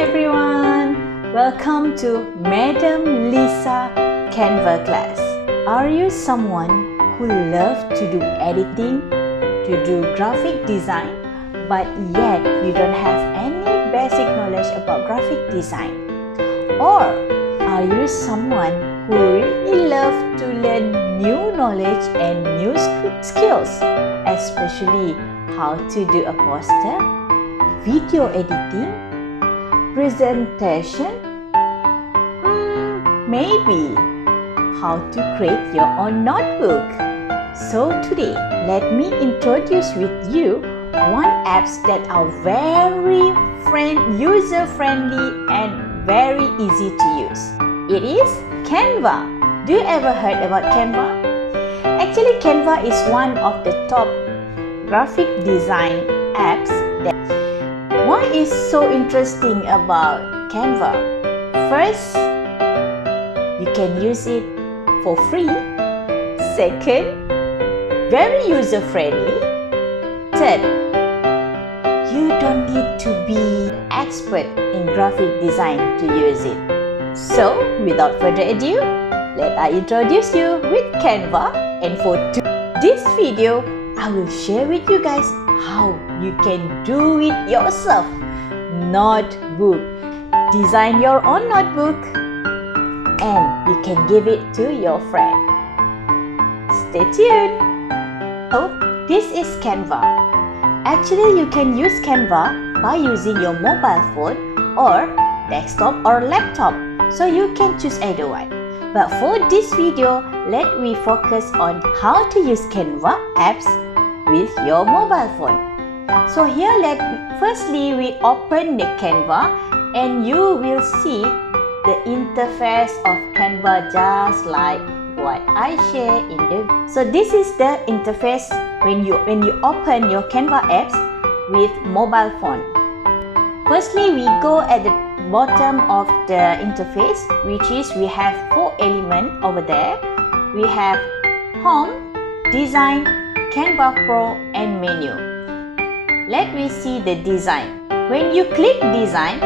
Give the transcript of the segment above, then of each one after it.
everyone! Welcome to Madam Lisa Canva class. Are you someone who loves to do editing, to do graphic design, but yet you don't have any basic knowledge about graphic design? Or are you someone who really loves to learn new knowledge and new skills, especially how to do a poster, video editing, presentation, maybe how to create your own notebook? So today, let me introduce with you one apps that are very user-friendly and very easy to use. It is Canva. Do you ever heard about Canva? Actually, Canva is one of the top graphic design apps. What is so interesting about Canva? First, you can use it for free. Second, very user-friendly. Third, you don't need to be an expert in graphic design to use it. So, without further ado, let I introduce you with Canva. And for this video, I will share with you guys how you can do it yourself. Notebook. Design your own notebook and you can give it to your friend. Stay tuned. So, this is Canva. Actually, you can use Canva by using your mobile phone or desktop or laptop. So you can choose either one. But for this video, let me focus on how to use Canva apps with your mobile phone. So here, firstly we open the Canva and you will see the interface of Canva just like what I share in the. So this is the interface when you open your Canva apps with mobile phone. Firstly, we go at the bottom of the interface, which is we have 4 elements over there. We have Home, Design, Canva Pro and Menu. Let me see the design. When you click design,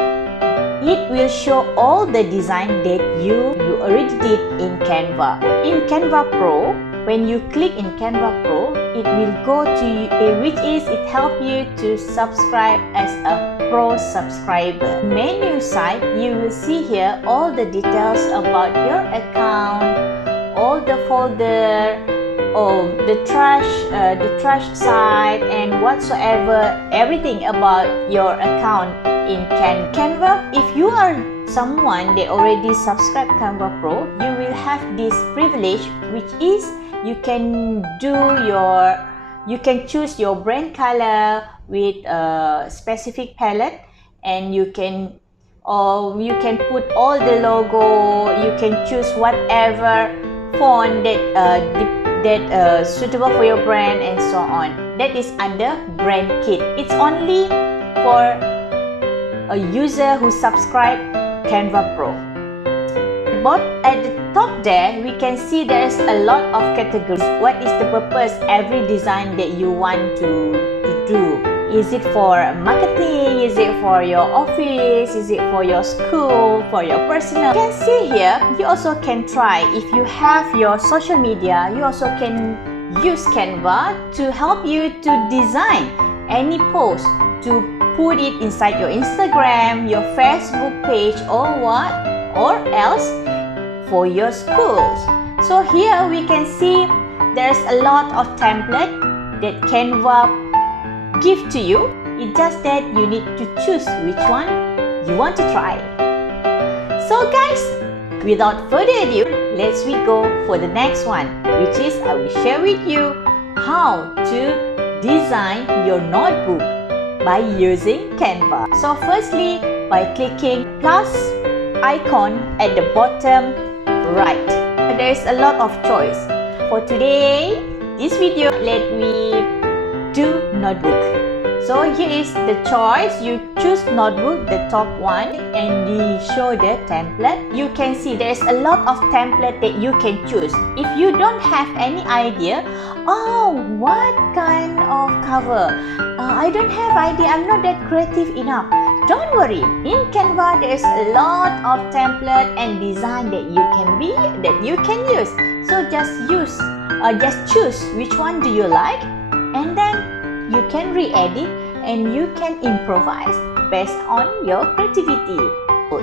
it will show all the design that you already did in Canva. In Canva Pro, when you click in Canva Pro, it will go to which is it help you to subscribe as a Pro subscriber. Menu side, you will see here all the details about your account, all the folder, the trash side and whatsoever, everything about your account in Canva. If you are someone that already subscribed Canva Pro, you will have this privilege, which is you can choose your brand color with a specific palette, and you can put all the logo. You can choose whatever font that suitable for your brand and so on. That is under brand kit. It's only for a user who subscribe Canva Pro. But at the top there, we can see there's a lot of categories. What is the purpose every design that you want to do? Is it for marketing? Is it for your office? Is it for your school? For your personal? You can see here, you also can try. If you have your social media, you also can use Canva to help you to design any post, to put it inside your Instagram, your Facebook page, or else for your schools. So here we can see there's a lot of template that Canva give to you. It's just that you need to choose which one you want to try. So guys, without further ado, let's go for the next one, which is I will share with you how to design your notebook by using Canva. So firstly, by clicking plus icon at the bottom right. There's a lot of choice. For today, this video, let me do notebook. So here is the choice. You choose notebook, the top one, and you show the template. You can see there's a lot of template that you can choose. If you don't have any idea, what kind of cover? I don't have idea. I'm not that creative enough. don't worry, in Canva there is a lot of template and design that you can use. So just choose which one do you like, and then you can re-edit and you can improvise based on your creativity.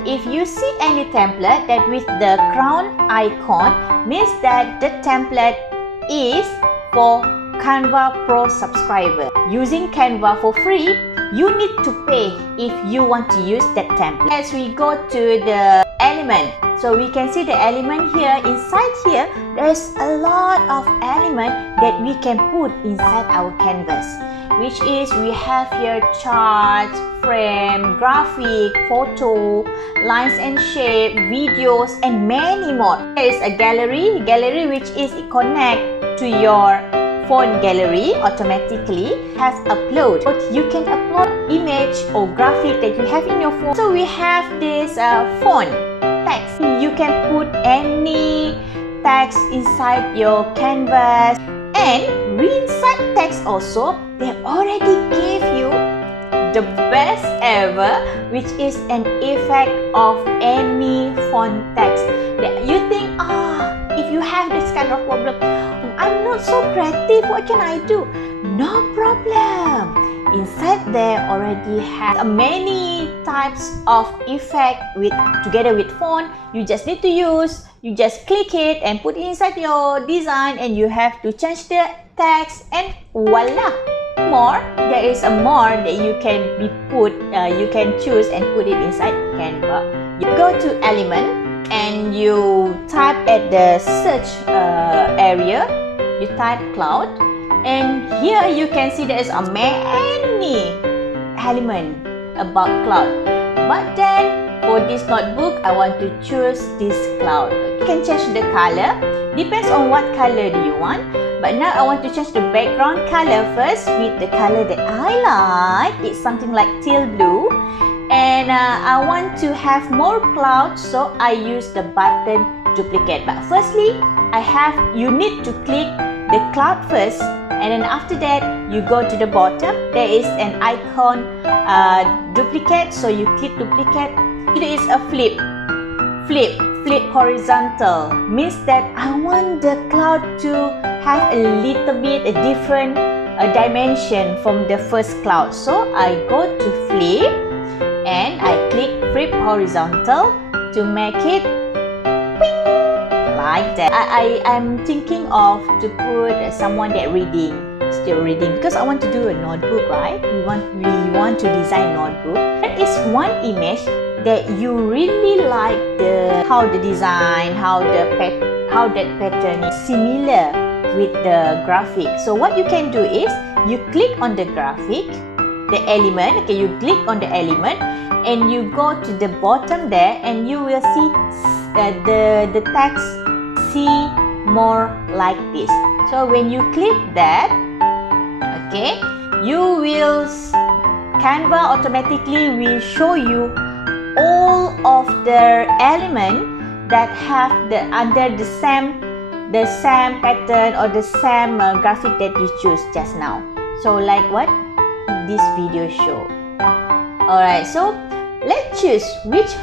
If you see any template that with the crown icon, means that the template is for Canva Pro subscriber. Using Canva for free, you need to pay if you want to use that template. As we go to the element, so we can see the element here. Inside here, there's a lot of element that we can put inside our canvas, which is we have here charts, frame, graphic, photo, lines and shape, videos, and many more. There is a gallery which is connect to your phone gallery automatically. Has upload. You can upload image or graphic that you have in your phone. So we have this font text. You can put any text inside your canvas, and inside text also they already gave you the best ever, which is an effect of any font text that you think, if you have this kind of problem, I'm not so creative, what can I do? No problem. Inside there already has many types of effect together with font. You just need to you just click it and put it inside your design, and you have to change the text, and voila. There is a more that you can choose and put it inside Canva. You go to element and you type at the search area, you type cloud, and here you can see there is a many element about cloud. But then for this notebook, I want to choose this cloud. You can change the color, depends on what color do you want. But now I want to change the background color first with the color that I like. It's something like teal blue. And I want to have more clouds, so I use the button duplicate. But firstly, you need to click the cloud first, and then after that, you go to the bottom. There is an icon duplicate, so you click duplicate. It is a flip horizontal, means that I want the cloud to have a little bit a different dimension from the first cloud. So I go to flip and I click flip horizontal to make it like that. I'm thinking of to put someone that still reading, because I want to do a notebook, right? We want to design notebook. That is one image that you really like how the design, how that pattern is similar with the graphic. So what you can do is you click on the graphic, the element. Okay, you click on the element and you go to the bottom there, and you will see the text see more like this. So when you click that, okay, Canva automatically will show you all of the elements that have under the same pattern or the same graphic that you choose just now. So like what this video show. Alright, so let's choose which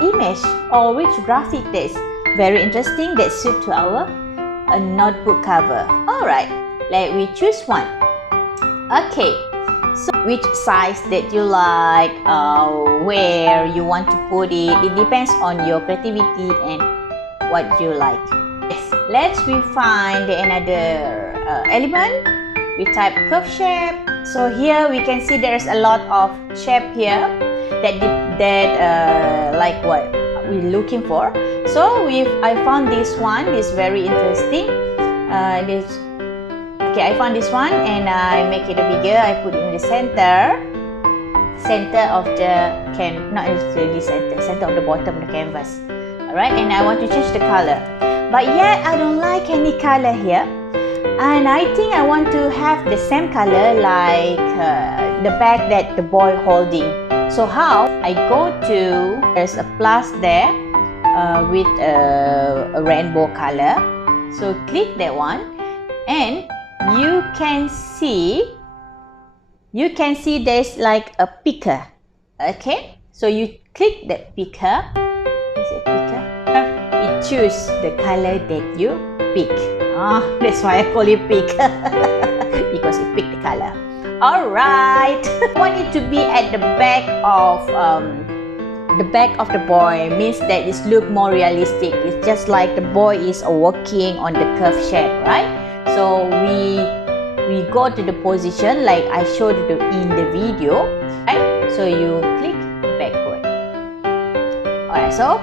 image or which graphic that is very interesting that suit to our notebook cover. Alright, let me choose one. Okay, so which size that you like, where you want to put it, it depends on your creativity and what you like. Yes, let's find another element. We type curve shape. So here we can see there's a lot of shape here that like what we're looking for. So I found this one. This very interesting. Okay, I found this one and I make it bigger. I put it in the center of the center of the bottom of the canvas. Alright, and I want to change the color. But yet I don't like any color here. And I think I want to have the same color like the bag that the boy holding. So how? I go to, there's a plus there with a rainbow color. So click that one and you can see you can see there's like a picker. Okay, so you click the picker. Is it picker? It choose the color that you pick. That's why I call it pick. Because it pick the color. Alright. I want it to be at the back of the boy. Means that it look more realistic. It's just like the boy is walking on the curved shape, right? So we go to the position like I showed you in the video, right? So you click backward. Alright, so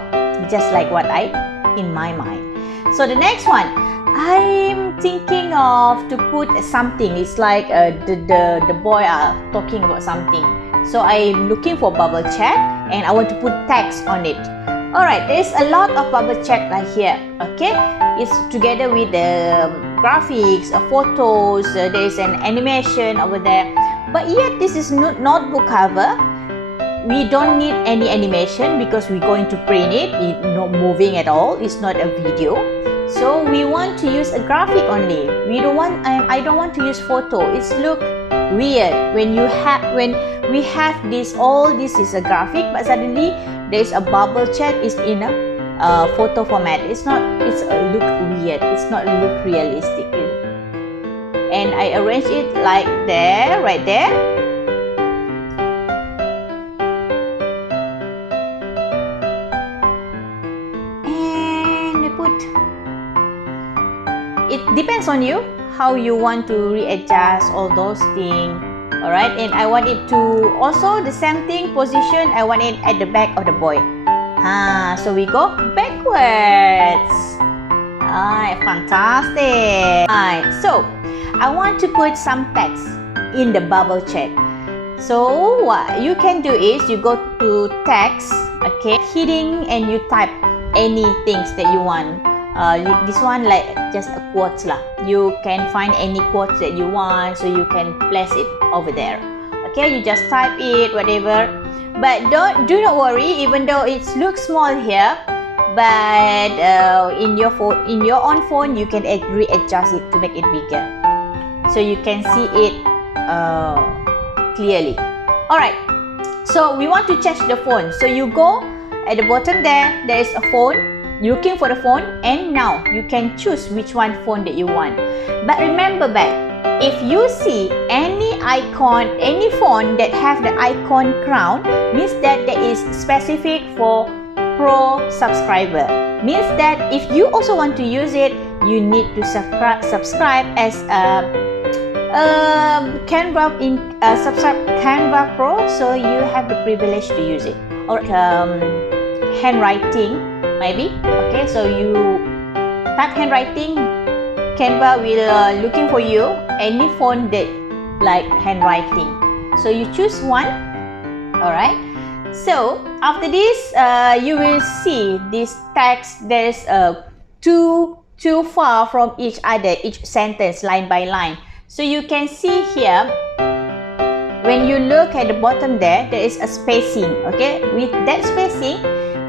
just like what I in my mind. So the next one, I'm thinking of to put something. It's like the boy are talking about something. So I'm looking for bubble chat and I want to put text on it. Alright, there's a lot of bubble chat right here. Okay, it's together with the graphics, photos, there's an animation over there. But yet this is notebook cover. We don't need any animation because we're going to print it. It's not moving at all. It's not a video. So we want to use a graphic only. I don't want to use photo. It's look weird when we have this. All this is a graphic, but suddenly there's a bubble chat is in a photo format. It's look weird. It's not look realistic. And I arrange it like there, right there. It depends on you how you want to readjust all those things. Alright, and I want it to also the same thing position. I want it at the back of the boy. So we go backwards. Alright, fantastic. Alright, so I want to put some text in the bubble chat. So what you can do is you go to text, okay, hitting, and you type any things that you want. This one like just a quotes lah. You can find any quotes that you want, so you can place it over there. Okay, you just type it, whatever. But do not worry, even though it looks small here. But in your own phone, you can readjust it to make it bigger, so you can see it clearly. Alright, so we want to change the phone. So you go at the bottom there. There is a phone. Looking for the phone, and now you can choose which one phone that you want. But remember back, if you see any icon, any phone that have the icon crown, means that there is specific for pro subscriber. Means that if you also want to use it, you need to subscribe as Canva subscribe Canva Pro, so you have the privilege to use it. Or handwriting. Maybe, okay, so you type handwriting, Canva will looking for you any font that like handwriting. So you choose one. Alright, so after this you will see this text. There's too far from each other, each sentence line by line. So you can see here, when you look at the bottom there is a spacing. Okay, with that spacing,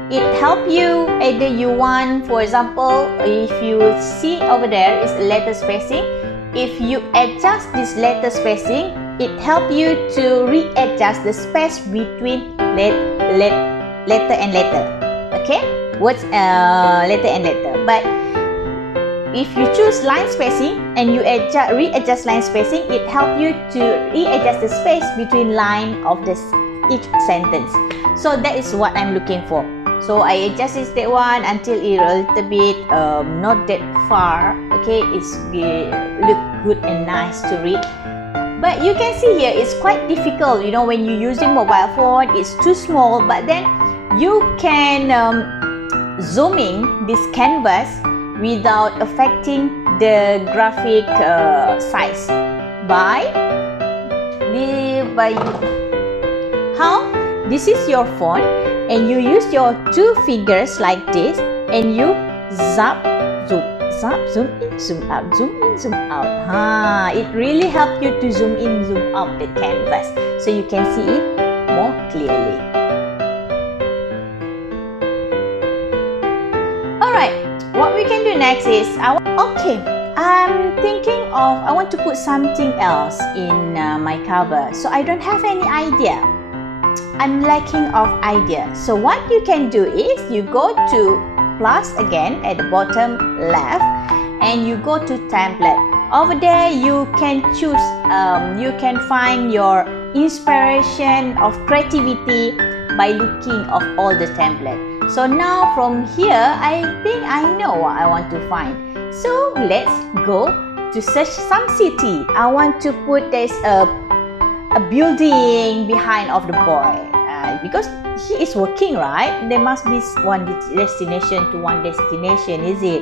it help you. Either you want, for example, if you see over there is letter spacing. If you adjust this letter spacing, it help you to readjust the space between letter and letter. Okay, what's letter and letter. But if you choose line spacing and you readjust line spacing, it help you to readjust the space between line of each sentence. So that is what I'm looking for. So I adjusted that one until it a little bit not that far. Okay, it's look good and nice to read. But you can see here it's quite difficult. You know, when you're using mobile phone, it's too small. But then you can zoom in this canvas without affecting the graphic size by how this is your phone. And you use your two fingers like this, and you zoom in, zoom out, zoom in, zoom out. It really helps you to zoom in, zoom out the canvas, so you can see it more clearly. Alright, what we can do next is, I'm thinking of, I want to put something else in my cover. So I don't have any idea. I'm lacking of idea. So what you can do is you go to plus again at the bottom left and you go to template. Over there you can choose, you can find your inspiration of creativity by looking of all the template. So now from here, I think I know what I want to find. So let's go to search some city. I want to put this a building behind of the boy because he is working, right? There must be one destination to one destination, is it?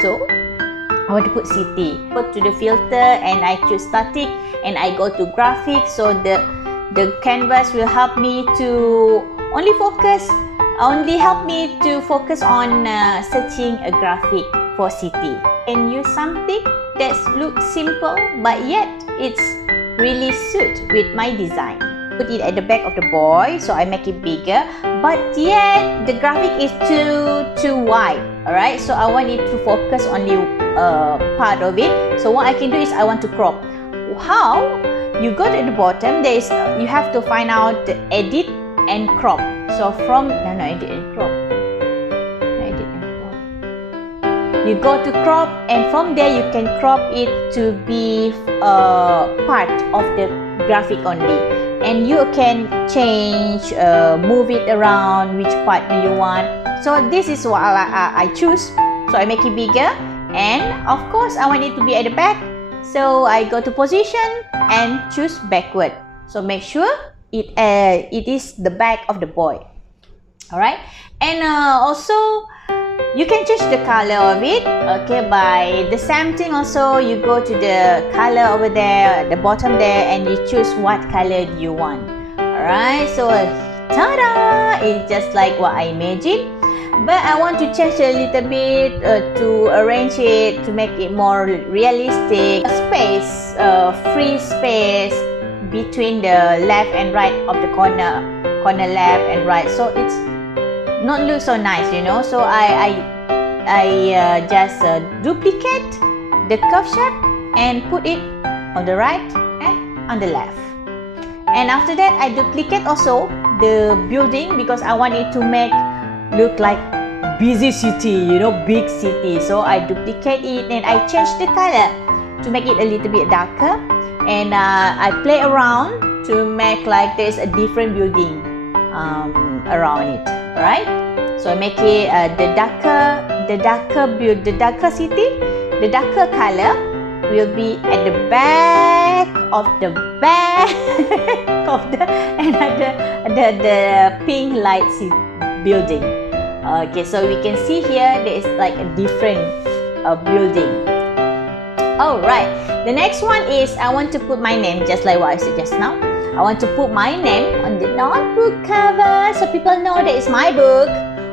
So I want to put city. Go to the filter and I choose static and I go to graphics. So the canvas will help me to help me to focus on searching a graphic for city. And use something that looks simple but yet it's really suit with my design. Put it at the back of the boy, so I make it bigger, but yet the graphic is too wide. Alright, so I want it to focus only part of it. So what I can do is I want to crop. How? You go to the bottom, there is you have to find out the edit and crop. So from edit and crop. Edit and crop. You go to crop and from there you can crop it to be part of the graphic only. And you can change, move it around, which part do you want. So this is what I choose. So I make it bigger and of course I want it to be at the back. So I go to position and choose backward. So make sure it is the back of the boy. Alright, and also you can change the color of it, okay, by the same thing. Also you go to the color over there at the bottom there and you choose what color you want. Alright, so ta-da, it's just like what I imagined, but I want to change a little bit to arrange it to make it more realistic. Space, free space between the left and right of the corner left and right, so it's not look so nice, you know. So I just duplicate the curve shape and put it on the right and on the left. And after that I duplicate also the building because I want it to make look like busy city, you know, big city. So I duplicate it and I change the color to make it a little bit darker, and I play around to make like there's a different building around it. Right? So I make it the darker city, the darker color will be at the back of the the pink light building. Okay, so we can see here there is like a different building. Alright, the next one is I want to put my name just like what I said just now. I want to put my name on the notebook cover so people know that it's my book,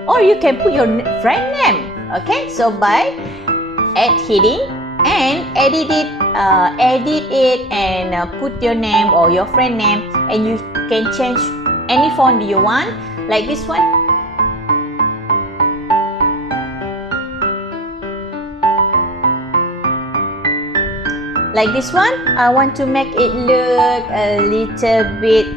or you can put your friend name. Okay, so by add heading and edit it and put your name or your friend name, and you can change any font you want, like this one. Like this one, I want to make it look a little bit,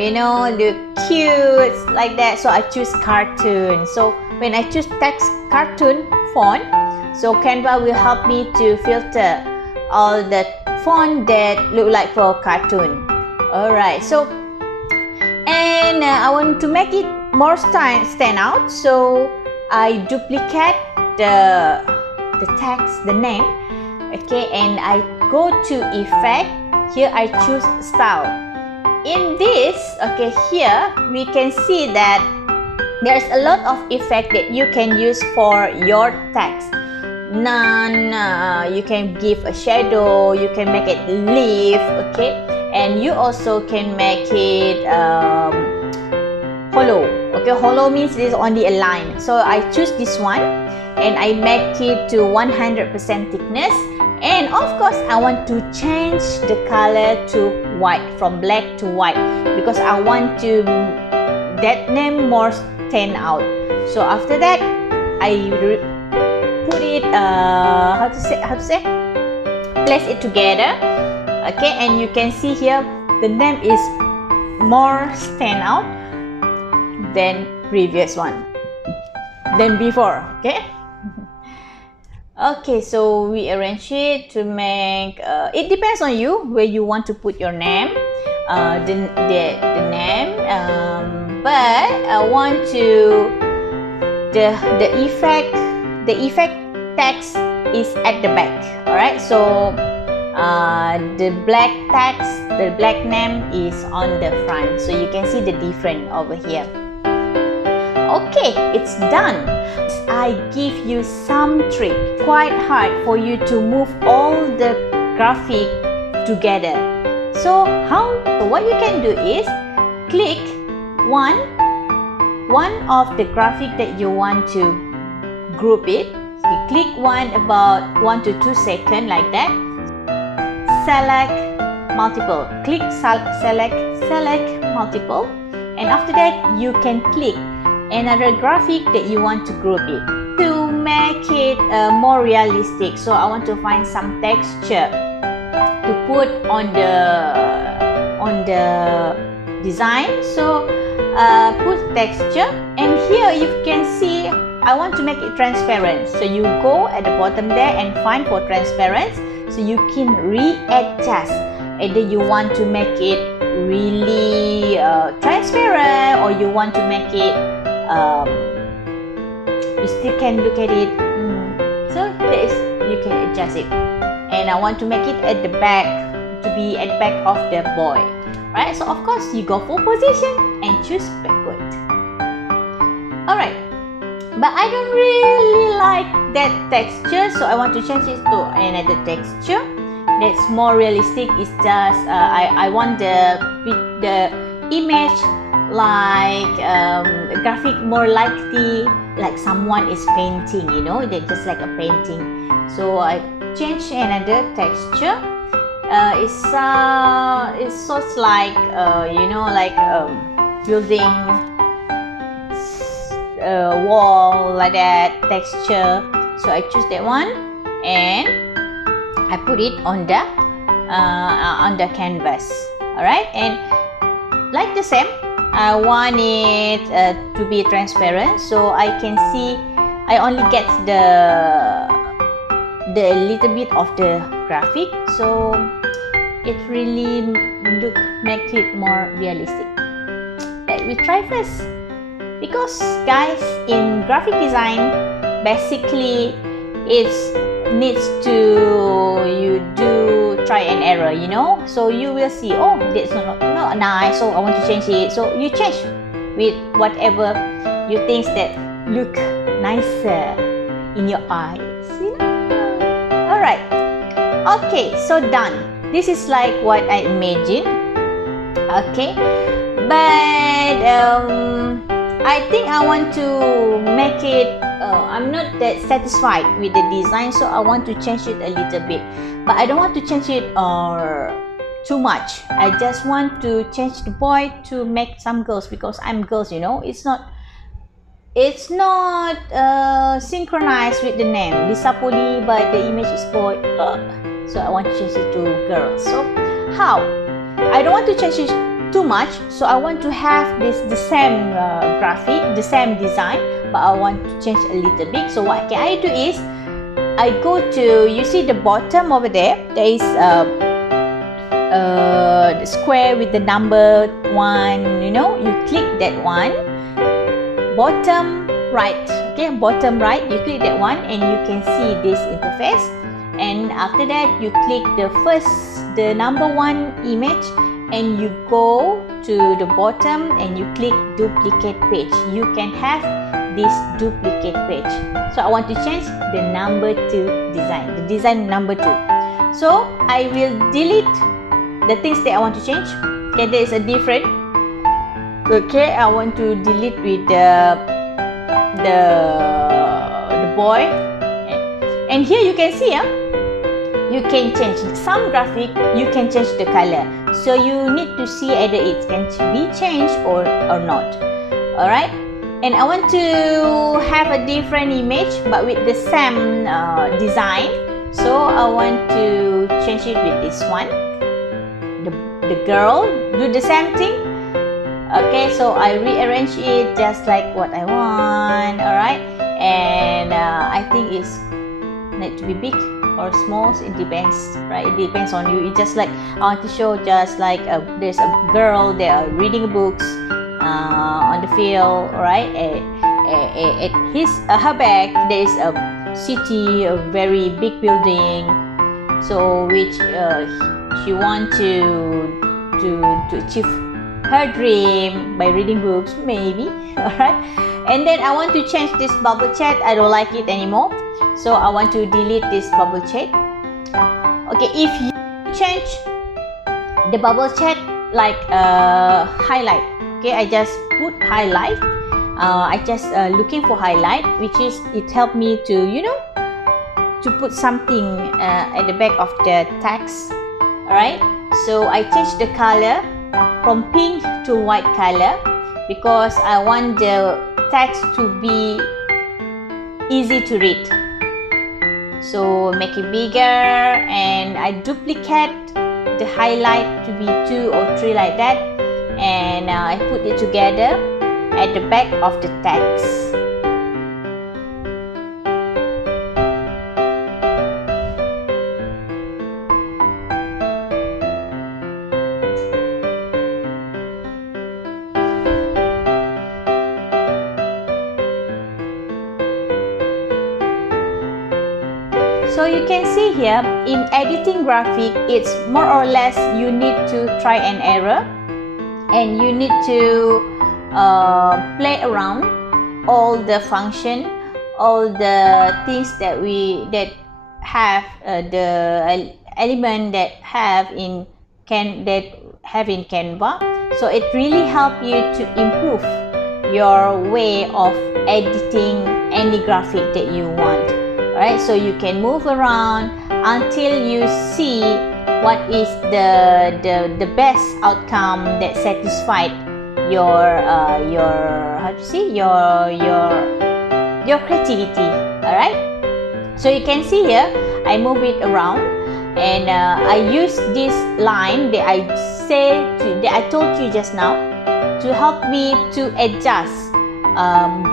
you know, look cute like that. So I choose cartoon. So when I choose text cartoon font, so Canva will help me to filter all the font that look like for cartoon. Alright, so and I want to make it more stand out. So I duplicate the text, the name. Okay, and I go to effect. Here I choose style. In this, okay, here we can see that there's a lot of effect that you can use for your text. You can give a shadow, you can make it leaf, okay, and you also can make it hollow. Okay, hollow means it is only a line. So I choose this one and I make it to 100% thickness. And of course, I want to change the color to white, from black to white, because I want to that name more stand out. So after that, I put it how to say place it together. Okay, and you can see here the name is more stand out than previous one, than before. Okay. Okay, so we arrange it to make it depends on you where you want to put your name, the name, but I want to the effect text is at the back. All right, so the black text, the black name is on the front, so you can see the difference over here. Okay, it's done. I give you some trick. Quite hard for you to move all the graphic together. So what you can do is click one of the graphic that you want to group it. So you click one about 1 to 2 seconds like that. Select multiple. Click select multiple, and after that you can click another graphic that you want to group it to make it more realistic. So I want to find some texture to put on the design. So put texture, and here you can see I want to make it transparent. So you go at the bottom there and find for transparent, so you can readjust. Either you want to make it really transparent, or you want to make it you still can look at it. So you can adjust it. And I want to make it at the back, to be at the back of the boy. Right? So of course you go for position and choose backward. Alright. But I don't really like that texture, so I want to change it to another texture that's more realistic. It's just I want the image like a graphic more like someone is painting, you know, they're just like a painting. So I change another texture. It's sort of like you know, like building wall like that texture. So I choose that one and I put it on the canvas. All right, and like the same, I want it to be transparent, so I can see I only get the little bit of the graphic, so it really make it more realistic. Let me try first, because guys, in graphic design basically it needs to you do try and error, you know. So you will see, oh, that's not nice, so I want to change it. So you change with whatever you think that look nicer in your eyes, you know. Alright, okay, so done. This is like what I imagined. Okay, but I think I want to make it I'm not that satisfied with the design, so I want to change it a little bit, but I don't want to change it too much. I just want to change the boy to make some girls, because I'm girls, you know. It's not synchronized with the name Lisapoli, but the image is boy, so I want to change it to girls. So how? I don't want to change it too much, so I want to have the same graphic, the same design, but I want to change a little bit. So what can I do is I go to, you see the bottom over there, there is the square with the number 1, you know. You click that one, bottom right. Okay, bottom right, you click that one and you can see this interface. And after that you click the number 1 image, and you go to the bottom and you click duplicate page. You can have this duplicate page. So I want to change the number 2 design, the design number 2. So I will delete the things that I want to change. Okay, there is a different. Okay, I want to delete with the boy. And here you can see, you can change some graphic, you can change the color. So you need to see either it can be changed or not. Alright, and I want to have a different image but with the same design. So I want to change it with this one. The girl do the same thing. Okay, so I rearrange it just like what I want. Alright, and I think it's need to be big or small, it depends, right? It depends on you. It's just like I want to show just like there's a girl, they are reading books on the field, right? At her back there is a city, a very big building, so which she want to achieve her dream by reading books, maybe. Alright, and then I want to change this bubble chat. I don't like it anymore, so I want to delete this bubble chat. Okay, if you change the bubble chat like highlight, okay, I just put highlight. I just looking for highlight, which is it helped me to, you know, to put something at the back of the text. Alright, so I changed the color from pink to white color because I want the text to be easy to read. So make it bigger, and I duplicate the highlight to be 2 or 3 like that, and I put it together at the back of the text. So you can see here in editing graphic, it's more or less you need to try and error, and you need to play around all the function, all the things that have the element that have in Canva. So it really helps you to improve your way of editing any graphic that you want. Alright, so you can move around until you see what is the best outcome that satisfied your how to say your creativity. Alright, so you can see here I move it around, and I use this line that I told you just now to help me to adjust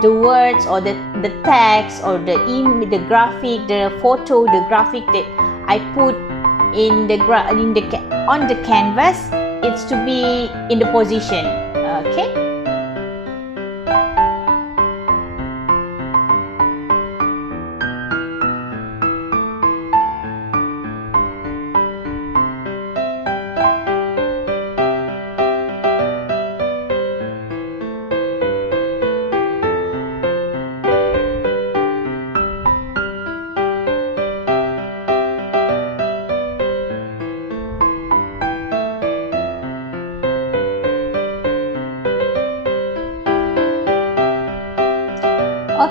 the words or the text or the graphic, the photo, the graphic that I put on the canvas. It's to be in the position. Okay.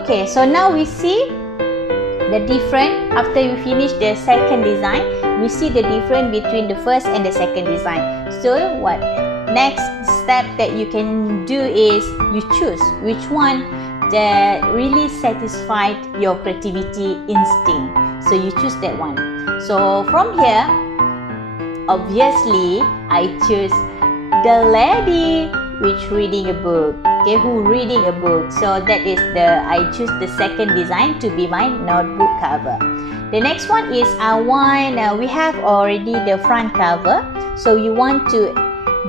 Okay, so now we see the difference. After we finish the second design, we see the difference between the first and the second design. So what next step that you can do is you choose which one that really satisfied your creativity instinct. So you choose that one. So from here, obviously I choose the lady which reading a book. Okay, who reading a book. So that is I choose the second design to be my notebook cover. The next one is we have already the front cover, so you want to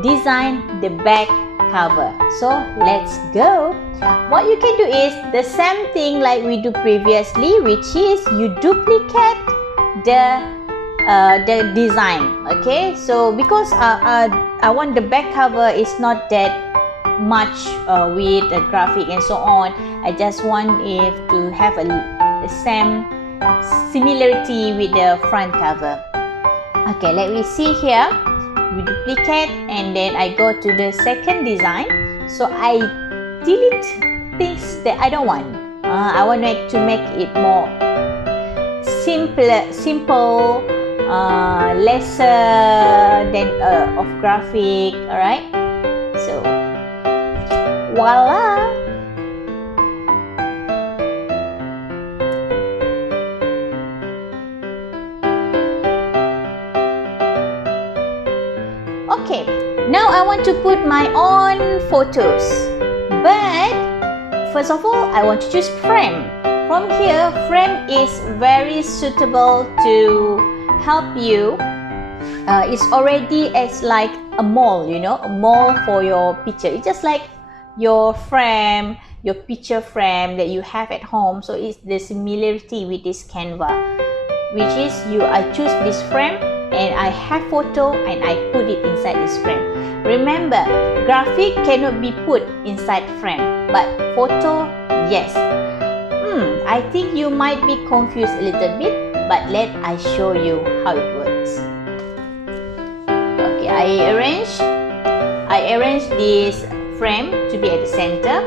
design the back cover. So let's go. What you can do is the same thing like we do previously, which is you duplicate the design. Okay, so because I want the back cover is not that much with the graphic and so on, I just want it to have the same similarity with the front cover. Okay, let me see here. We duplicate, and then I go to the second design. So I delete things that I don't want. I want to make it more simple, lesser than of graphic. Alright, so voila, Okay, now I want to put my own photos, but first of all I want to choose frame. From here, frame is very suitable to help you. It's already as like a mold, you know, a mold for your picture. It's just like your frame, your picture frame that you have at home. So it's the similarity with this Canva, which is I choose this frame and I have photo and I put it inside this frame. Remember, graphic cannot be put inside frame, but photo, yes. I think you might be confused a little bit, but I show you how it works. Okay, I arrange this frame to be at the center,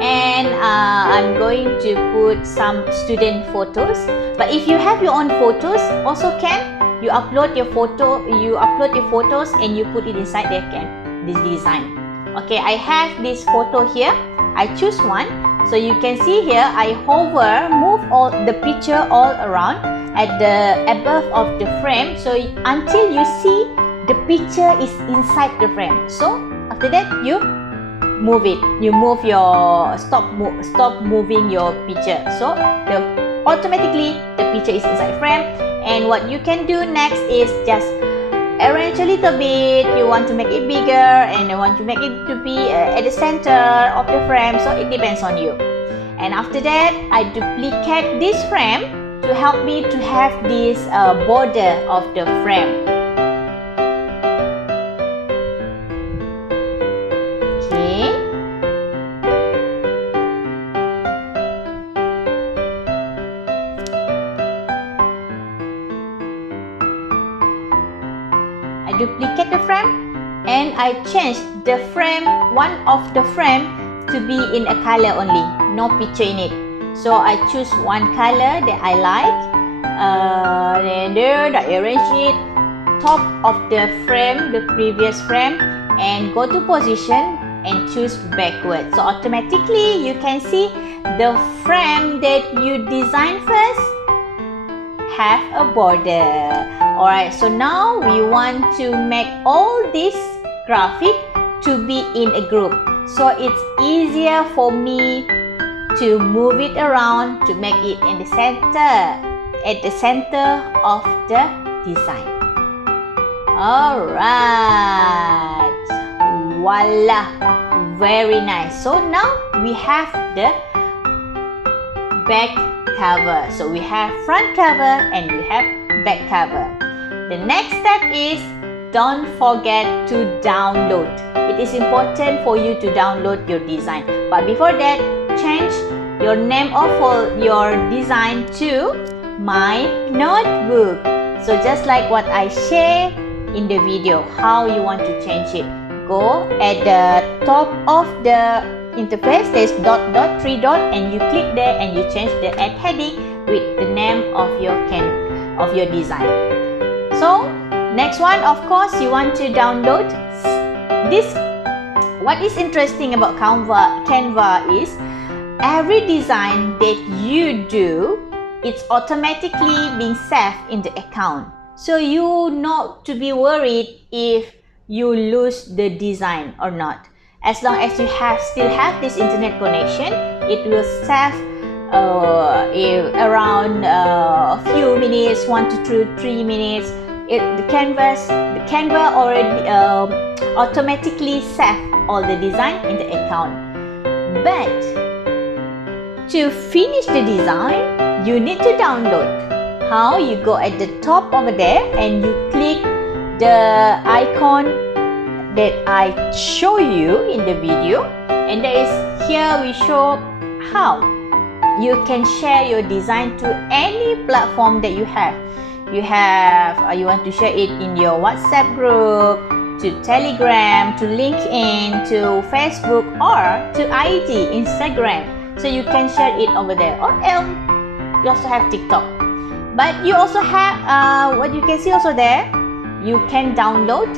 and I'm going to put some student photos. But if you have your own photos, also can. You upload your photos and you put it inside this design. Okay, I have this photo here. I choose one. So you can see here, I hover, move all the picture all around at the above of the frame. So until you see the picture is inside the frame. So after that, you move it. You move your stop moving your picture. So automatically the picture is inside frame. And what you can do next is just arrange a little bit. You want to make it bigger and you want to make it to be at the center of the frame. So it depends on you. And after that, I duplicate this frame to help me to have this border of the frame. Okay. I duplicate the frame and I change the frame, one of the frame to be in a color only, no picture in it. So I choose one color that I like, and then I arrange it top of the frame, the previous frame, and go to position and choose backward. So automatically you can see the frame that you design first have a border. Alright, so now we want to make all this graphic to be in a group. So it's easier for me to move it around to make it in the center, at the center of the design. Alright, voila, very nice. So now we have the back cover. So we have front cover and we have back cover. The next step is don't forget to download. It is important for you to download your design. But before that, change your name of your design to My Notebook. So just like what I share in the video, how you want to change it. Go at the top of the interface, there's three dot, and you click there and you change the add heading with the name of your design. So next one, of course, you want to download this. What is interesting about Canva is every design that you do, it's automatically being saved in the account. So you not to be worried if you lose the design or not. As long as you still have this internet connection, it will save around a few minutes, 1 to 3 minutes. The Canva already automatically save all the design in the account. But to finish the design, you need to download. How? You go at the top over there and you click the icon that I show you in the video, and there is here we show how you can share your design to any platform that you have. You want to share it in your WhatsApp group, to Telegram, to LinkedIn, to Facebook, or to IG, Instagram. So you can share it over there. Or else you also have TikTok. But you also have what you can see also there. You can download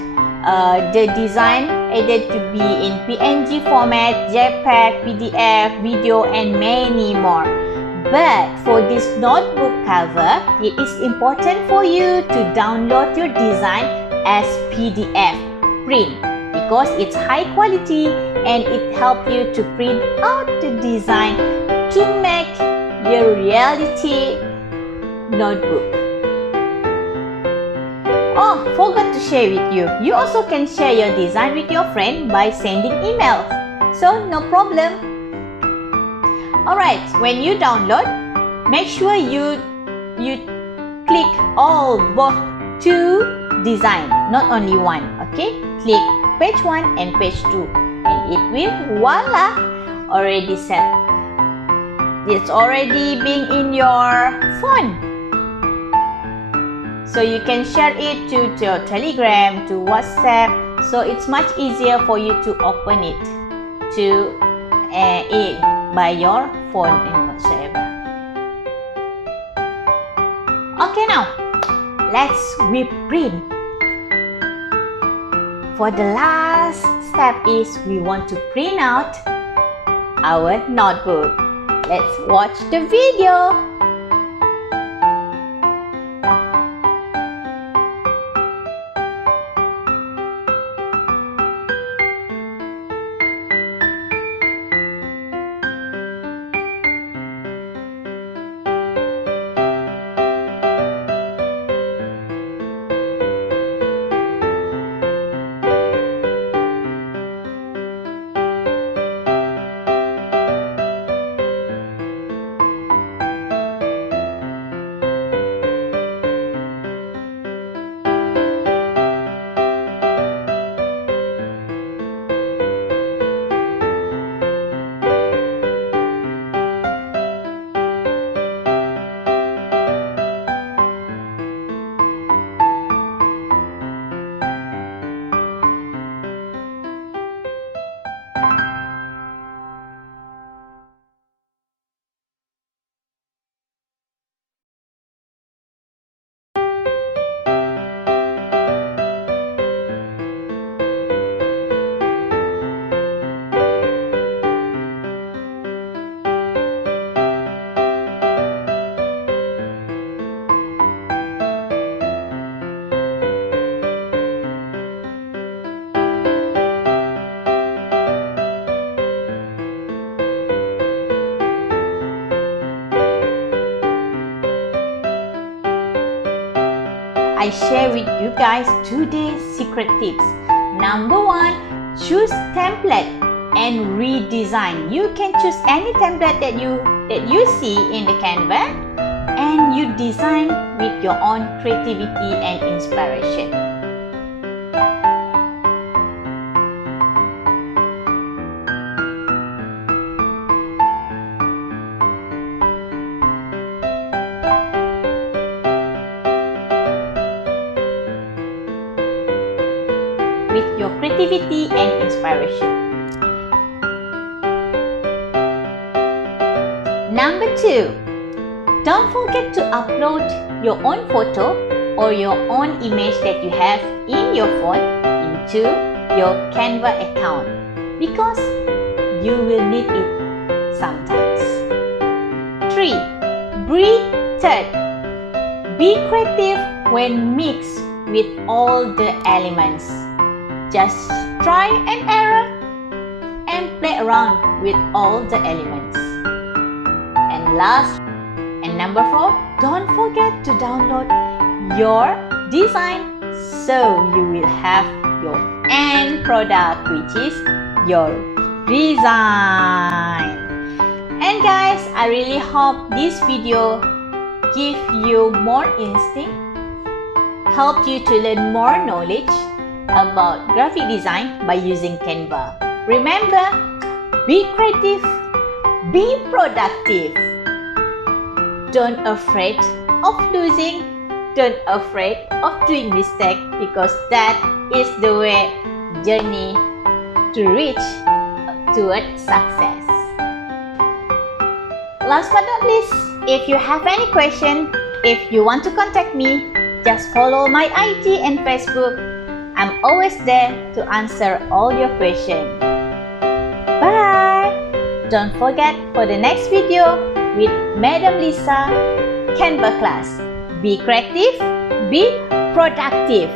the design either to be in PNG format, JPEG, PDF, video, and many more. But for this notebook cover, it is important for you to download your design as PDF. print because it's high quality and it helps you to print out the design to make your reality notebook. Oh, forgot to share with you. You also can share your design with your friend by sending emails. So no problem. Alright, when you download, make sure you click both two design, not only one. Okay, click page 1 and page 2 and it will, voila, already set. It's already being in your phone. So you can share it to your Telegram, to WhatsApp. So it's much easier for you to open it to by your phone and whatsoever. Okay, now let's print. For the last step is we want to print out our notebook. Let's watch the video. I share with you guys today's secret tips. Number 1, choose template and redesign. You can choose any template that you see in the Canva and you design with your own creativity and inspiration. With your creativity and inspiration. Number 2, don't forget to upload your own photo or your own image that you have in your phone into your Canva account because you will need it sometimes. 3, be creative when mixed with all the elements. Just try and error and play around with all the elements. And last, and number 4, don't forget to download your design so you will have your end product, which is your design. And guys, I really hope this video give you more instinct, help you to learn more knowledge about graphic design by using Canva. Remember, be creative, be productive. Don't afraid of losing, don't afraid of doing mistake because that is the way journey to reach toward success. Last but not least, if you have any question, if you want to contact me, just follow my IG and Facebook. I'm always there to answer all your questions. Bye! Don't forget for the next video with Madam Lisa Canva class. Be creative, be productive.